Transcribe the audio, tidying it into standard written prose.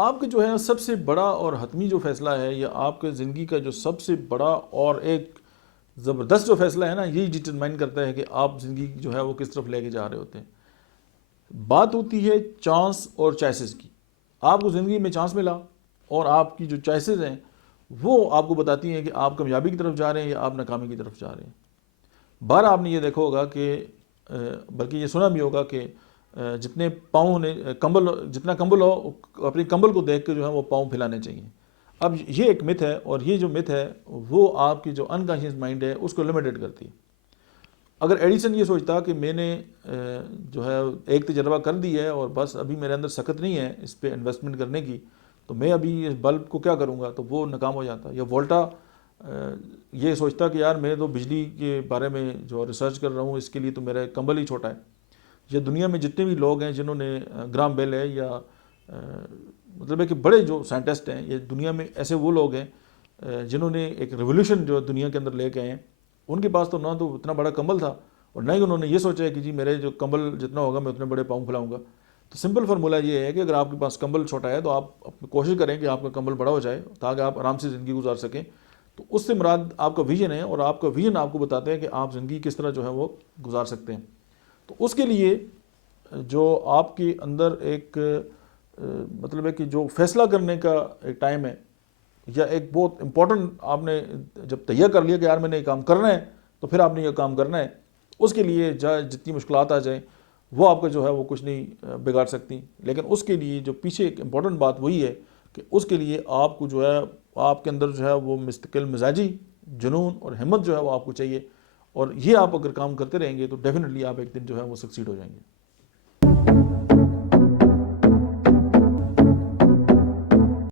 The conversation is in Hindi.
आपके जो है सबसे बड़ा और हतमी जो फ़ैसला है या आपके ज़िंदगी का जो सबसे बड़ा और एक ज़बरदस्त जो फ़ैसला है ना, यही डिटरमाइन करता है कि आप ज़िंदगी जो है वो किस तरफ लेके जा रहे होते हैं। बात होती है चांस और चॉइसेस की। आपको ज़िंदगी में चांस मिला और आपकी जो चॉइसेस हैं वो आपको बताती हैं कि आप कामयाबी की तरफ जा रहे हैं या आप नाकामी की तरफ जा रहे हैं। बार आपने ये देखा होगा कि बल्कि ये सुना भी होगा कि जितने पाँव ने कंबल जितना कंबल हो अपने कंबल को देख के जो है वो पाँव फैलाने चाहिए। अब ये एक मिथ है और ये जो मिथ है वो आपकी जो अनकॉन्शियस माइंड है उसको लिमिटेड करती है। अगर एडिसन ये सोचता कि मैंने जो है एक तजर्बा कर दी है और बस अभी मेरे अंदर सख्त नहीं है इस पर इन्वेस्टमेंट करने की, तो मैं अभी इस बल्ब को क्या करूँगा, तो वो नाकाम हो जाता। या वोल्टा ये सोचता कि यार मैं तो बिजली के बारे में जो रिसर्च कर रहा हूँ इसके लिए तो मेरा कंबल ही छोटा है। ये दुनिया में जितने भी लोग हैं जिन्होंने ग्राम बेल है या मतलब है कि बड़े जो साइंटिस्ट हैं, ये दुनिया में ऐसे वो लोग हैं जिन्होंने एक रेवोल्यूशन जो दुनिया के अंदर लेके आए हैं, उनके पास तो ना तो इतना बड़ा कंबल था और ना ही उन्होंने ये सोचा है कि जी मेरे जो कंबल जितना होगा मैं उतने बड़े पाँव फैलाऊंगा। तो सिंपल फार्मूला ये है कि अगर आपके पास कंबल छोटा है तो आप कोशिश करें कि आपका कंबल बड़ा हो जाए ताकि आप आराम से ज़िंदगी गुजार सकें। तो उससे मुराद आपका विजन है और आपका विजन आपको बताते हैं कि आप ज़िंदगी किस तरह जो है वो गुजार सकते हैं। तो उसके लिए जो आपके अंदर एक मतलब है कि जो फैसला करने का एक टाइम है या एक बहुत इम्पोर्टेंट आपने जब तैयार कर लिया कि यार मैंने ये काम करना है, तो फिर आपने ये काम करना है। उसके लिए चाहे जितनी मुश्किलात आ जाए वो आपका जो है वो कुछ नहीं बिगाड़ सकती। लेकिन उसके लिए जो पीछे एक इम्पॉर्टेंट बात वही है कि उसके लिए आपको जो है आपके अंदर जो है वो मुस्तकिल मिजाजी, जुनून और हिम्मत जो है वो आपको चाहिए। और ये आप अगर काम करते रहेंगे तो डेफिनेटली आप एक दिन जो है वो सक्सीड हो जाएंगे।